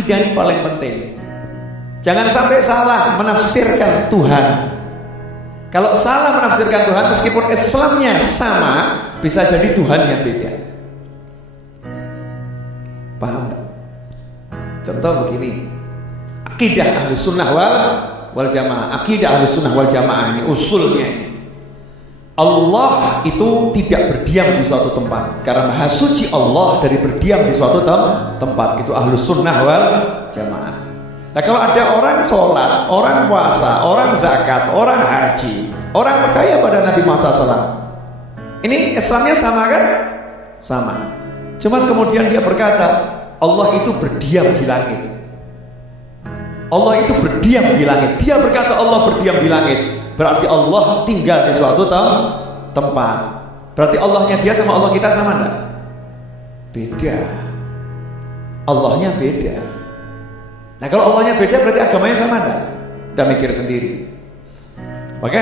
Akidah ini paling penting. Jangan sampai salah menafsirkan Tuhan. Kalau salah menafsirkan Tuhan, meskipun Islamnya sama, bisa jadi Tuhannya beda. Paham gak? Contoh begini, akidah Ahlus Sunnah wal Jamaah. Akidah Ahlus Sunnah wal Jamaah ini usulnya ini, Allah itu tidak berdiam di suatu tempat, karena maha suci Allah dari berdiam di suatu tempat. Itu Ahlus Sunnah wal Jamaah. Nah, kalau ada orang sholat, orang puasa, orang zakat, orang haji, orang percaya pada Nabi Muhammad SAW, ini Islamnya sama kan? Sama. Cuman kemudian dia berkata, Allah itu berdiam di langit. Allah itu berdiam di langit. Dia berkata Allah berdiam di langit, berarti Allah tinggal di suatu tempat. Berarti Allahnya dia sama Allah kita sama enggak? Beda. Allahnya beda. Nah, kalau Allahnya beda berarti agamanya sama enggak? Udah mikir sendiri. Maka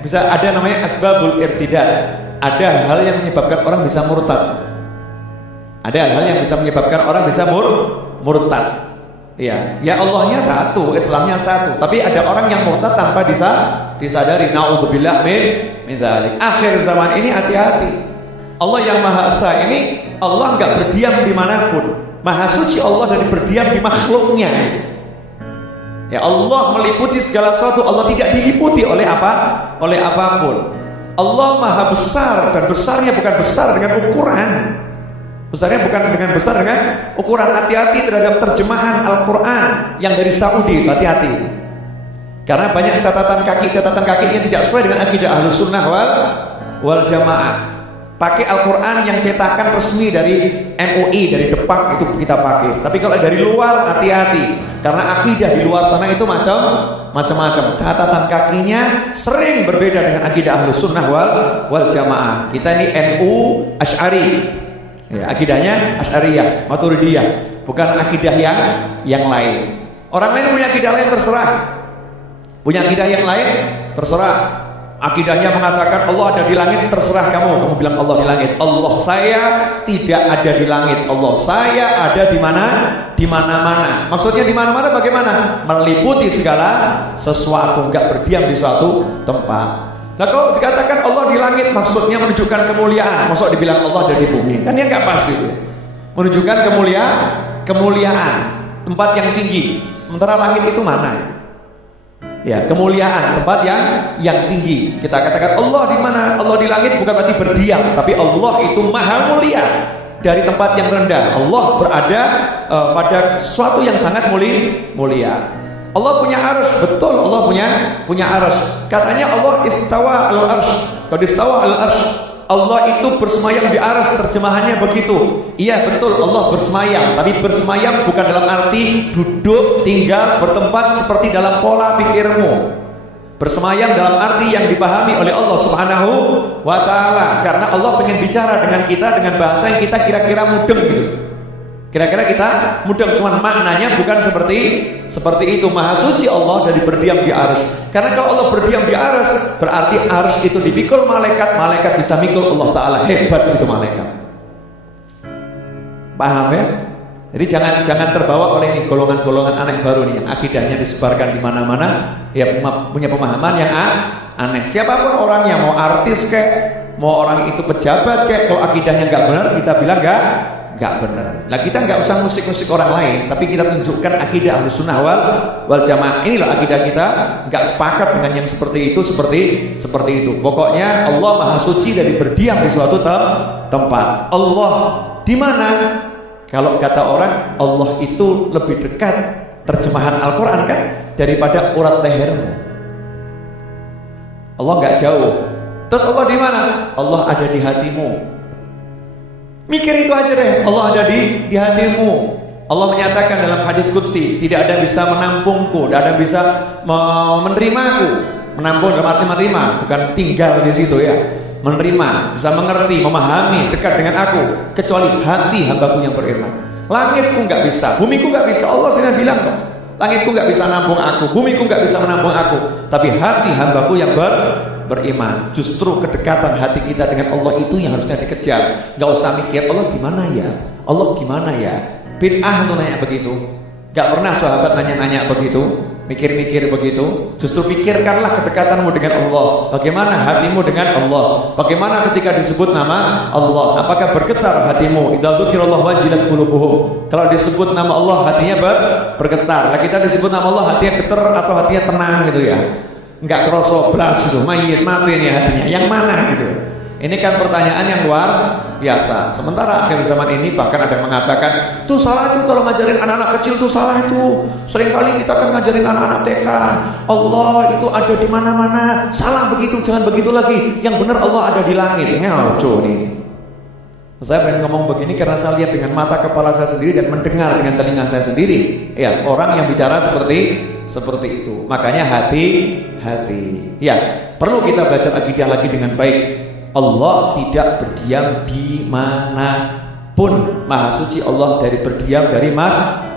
bisa ada namanya asbabul irtidad. Ada hal yang menyebabkan orang bisa murtad. Ada hal yang bisa menyebabkan orang bisa murtad. Ya Allahnya satu, Islamnya satu, tapi ada orang yang murtad tanpa disadari. Naudzubillah min dzalik. Akhir zaman ini hati-hati. Allah yang Maha Esa ini, Allah enggak berdiam dimanapun. Maha suci Allah dari berdiam di makhluknya. Ya, Allah meliputi segala sesuatu. Allah tidak diliputi oleh apapun. Allah maha besar, dan besarnya bukan besar dengan ukuran. Besarnya bukan dengan besar dengan ukuran. Hati-hati terhadap terjemahan Al-Quran yang dari Saudi. Hati-hati, karena banyak catatan kaki yang tidak sesuai dengan akidah Ahlus Sunnah wal Jamaah. Pakai Al-Quran yang cetakan resmi dari MUI, dari Depak, itu kita pakai. Tapi kalau dari luar, hati-hati, karena akidah di luar sana itu macam-macam. Catatan kakinya sering berbeda dengan akidah Ahlus Sunnah wal Jamaah. Kita ini NU Asy'ari, ya, akidahnya Asy'ariyah, Maturidiyah, bukan akidah yang lain. Orang lain punya akidah lain, terserah. Punya akidah yang lain, terserah. Akidahnya mengatakan Allah ada di langit, terserah kamu bilang Allah di langit. Allah saya tidak ada di langit. Allah saya ada di mana-mana. Maksudnya di mana-mana bagaimana? Meliputi segala sesuatu, enggak berdiam di suatu tempat. Nah, kalau dikatakan Allah di langit, maksudnya menunjukkan kemuliaan. Maksud dibilang Allah ada di bumi, kan ya enggak pas itu. Menunjukkan kemuliaan, tempat yang tinggi. Sementara langit itu mana? Ya, kemuliaan, tempat yang tinggi. Kita katakan Allah di mana? Allah di langit bukan berarti berdiam, tapi Allah itu maha mulia dari tempat yang rendah. Allah berada pada sesuatu yang sangat mulia. Allah punya arsy, betul, Allah punya arsy. Katanya Allah istawa al-arsy. Qad istawa al-arsy. Allah itu bersemayam di arsy, terjemahannya begitu. Iya betul, Allah bersemayam, tapi bersemayam bukan dalam arti duduk, tinggal, bertempat seperti dalam pola pikirmu. Bersemayam dalam arti yang dipahami oleh Allah Subhanahu wa Ta'ala, karena Allah pengen bicara dengan kita dengan bahasa yang kita kira-kira mudeng gitu. Kira-kira kita mudeng, cuman maknanya bukan seperti itu. Maha suci Allah dari berdiam di arsy. Karena kalau Allah berdiam di arsy, berarti arsy itu dipikul malaikat, malaikat bisa mikul Allah Ta'ala. Hebat itu malaikat. Paham ya? Jadi jangan terbawa oleh golongan-golongan aneh baru nih, yang akidahnya disebarkan di mana-mana, ya punya pemahaman yang aneh. Siapapun orangnya, mau artis kayak, mau orang itu pejabat kayak, kalau akidahnya nggak benar, kita bilang nggak benar. Nah, kita nggak usah musik-musik orang lain, tapi kita tunjukkan akidah Ahlus Sunnah wal Jamaah. Inilah akidah kita, nggak sepakat dengan yang seperti itu. Pokoknya Allah maha suci dari berdiam di suatu tempat. Allah di mana? Kalau kata orang, Allah itu lebih dekat, terjemahan Al-Quran kan, daripada urat lehermu. Allah nggak jauh. Terus Allah di mana? Allah ada di hatimu. Mikir itu aja deh, Allah ada di hatimu. Allah menyatakan dalam hadits qudsi, tidak ada yang bisa menampungku, tidak ada yang bisa menerimaku. Menampung dalam arti menerima, bukan tinggal di situ ya. Menerima, bisa mengerti, memahami, dekat dengan aku, kecuali hati hambaku yang beriman. Langitku nggak bisa, bumiku nggak bisa. Allah sudah bilang kok, langitku nggak bisa menampung aku, bumiku nggak bisa menampung aku, tapi hati hambaku yang beriman. Justru kedekatan hati kita dengan Allah itu yang harusnya dikejar. Nggak usah mikir Allah di mana ya, Allah gimana ya. Bid'ah tuh nanya begitu. Gak pernah sahabat nanya-nanya begitu, mikir-mikir begitu. Justru pikirkanlah kedekatanmu dengan Allah. Bagaimana hatimu dengan Allah? Bagaimana ketika disebut nama Allah? Apakah bergetar hatimu? Idza dzukirallahu wajilat qulubuhum. Kalau disebut nama Allah hatinya bergetar. Lah kita disebut nama Allah hatinya getar atau hatinya tenang gitu ya? Enggak kerasa blas itu, mayit mati ini hatinya. Yang mana gitu? Ini kan pertanyaan yang luar biasa. Sementara akhir zaman ini bahkan ada yang mengatakan, tuh salah itu kalau ngajarin anak-anak kecil tuh salah itu. Seringkali kita kan ngajarin anak-anak TK, Allah itu ada di mana-mana. Salah begitu, jangan begitu lagi. Yang benar Allah ada di langit. Ngauco nih. Saya pengen ngomong begini karena saya lihat dengan mata kepala saya sendiri dan mendengar dengan telinga saya sendiri. Ya, orang yang bicara seperti itu. Makanya hati-hati. Ya, perlu kita baca akidah lagi dengan baik. Allah tidak berdiam di manapun. Maha suci Allah dari berdiam dari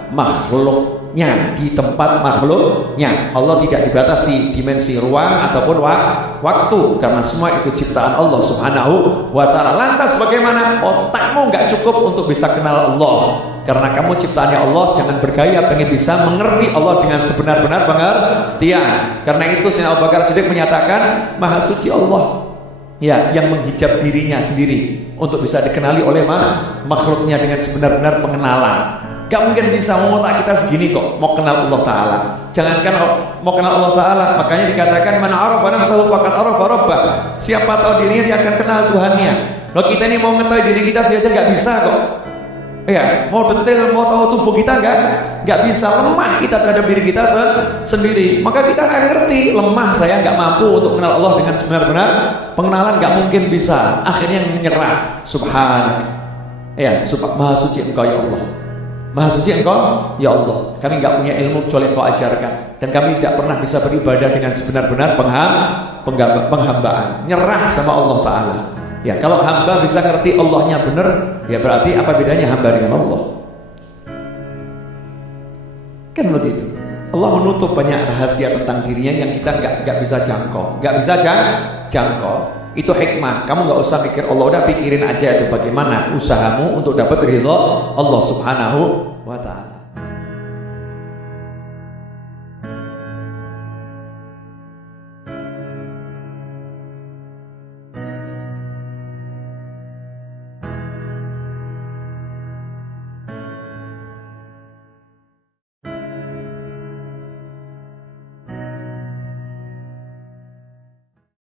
makhluknya, di tempat makhluknya. Allah tidak dibatasi dimensi ruang ataupun waktu, karena semua itu ciptaan Allah Subhanahu wa ta'ala. Lantas bagaimana? Otakmu nggak cukup untuk bisa kenal Allah. Karena kamu ciptaannya Allah, jangan bergaya pengen bisa mengerti Allah dengan sebenar-benar pengertian. Karena itu Sayyidina Abu Bakar Siddiq menyatakan, Maha suci Allah, ya, yang menghijab dirinya sendiri untuk bisa dikenali oleh makhluknya dengan sebenar-benar pengenalan. Gak mungkin bisa, mau otak kita segini kok mau kenal Allah Ta'ala. Jangankan mau kenal Allah Ta'ala, makanya dikatakan man arafa nafsahu faqad arafa rabbah. Siapa tahu dirinya dia akan kenal Tuhannya. Loh, kita ini mau mengetahui diri kita sendiri aja gak bisa kok. Ya, mau detail, mau tahu tubuh kita nggak bisa. Lemah kita terhadap diri kita sendiri. Maka kita akan ngerti, lemah saya, nggak mampu untuk mengenal Allah dengan sebenar-benar pengenalan, nggak mungkin bisa. Akhirnya menyerah. Subhanak, ya, Maha suci Engkau ya Allah. Maha suci Engkau ya Allah. Kami nggak punya ilmu kecuali Engkau ajarkan, dan kami tidak pernah bisa beribadah dengan sebenar-benar penghambaan. Nyerah sama Allah Ta'ala. Ya, kalau hamba bisa ngerti Allahnya benar, ya berarti apa bedanya hamba dengan Allah? Kan begitu. Allah menutup banyak rahasia tentang dirinya yang kita nggak bisa jangkau, jangkau. Itu hikmah. Kamu nggak usah pikir Allah, udah pikirin aja itu bagaimana usahamu untuk dapat ridho Allah Subhanahu wa ta'ala.